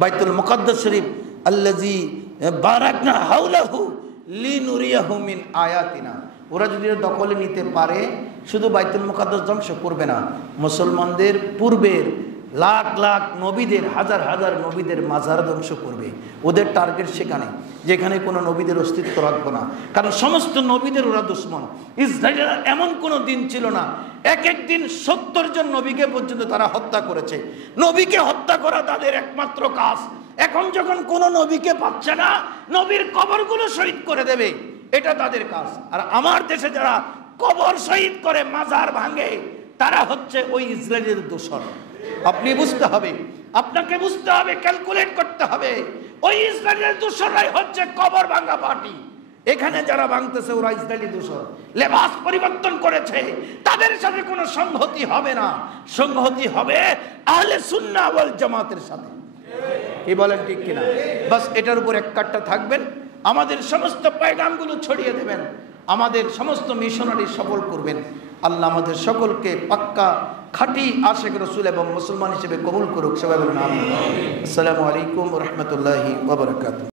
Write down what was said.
বাইতুল মুকাদ্দাস শরীফ আল্লাযী বারাকনা হাওলাহু লিনুরিয়াহু মিন আয়াতিনা। ওরা যদি দখলে নিতে পারে, শুধু বাইতুল মুকাদ্দাস ধ্বংস করবে না, মুসলমানদের পূর্বের লাখ লাখ নবীদের, হাজার হাজার নবীদের মাজার ধ্বংস করবে। ওদের টার্গেট সেখানে, যেখানে কোনো নবীদের অস্তিত্ব রাখবো না, কারণ সমস্ত নবীদের ওরা দুশ্মন। ইসরায়েলের এমন কোনো দিন ছিল না, এক এক দিন 70 জন নবীকে পর্যন্ত তারা হত্যা করেছে। নবীকে হত্যা করা তাদের একমাত্র কাজ। এখন যখন কোনো নবীকে পাচ্ছে না, নবীর কবরগুলো শহীদ করে দেবে, এটা তাদের কাজ। আর আমার দেশে যারা কবর শহীদ করে, মাজার ভাঙে, তারা হচ্ছে ওই ইসরায়েলের দোসর। আপনি বুঝতে হবে, আপনাকে বুঝতে হবে, ক্যালকুলেট করতে হবে, ওই ইসরায়েলের দোসররাই হচ্ছে কবর ভাঙা পার্টি। এখানে যারা ভাঙতেছে ওরা ইসরায়েলি দোসর, লেবাস পরিবর্তন করেছে, তাদের সাথে কোনো সংহতি হবে না। সংহতি হবে আহলে সুন্নাহ ওয়াল জামাতের সাথে। কি বলেন, ঠিক কিনা? বাস এটার উপর এক কাট্টা থাকবেন, আমাদের সমস্ত পয়গামগুলো ছড়িয়ে দেবেন, আমাদের সমস্ত মিশনারি সফল করবেন। আল্লাহ আমাদের সকলকে পাক্কা খাঁটি আশিক রাসূল এবং মুসলমান হিসেবে কবুল করুক। সবাই বলুন আমিন। আসসালামু আলাইকুম ওয়া রাহমাতুল্লাহি ওয়া বারাকাতুহু।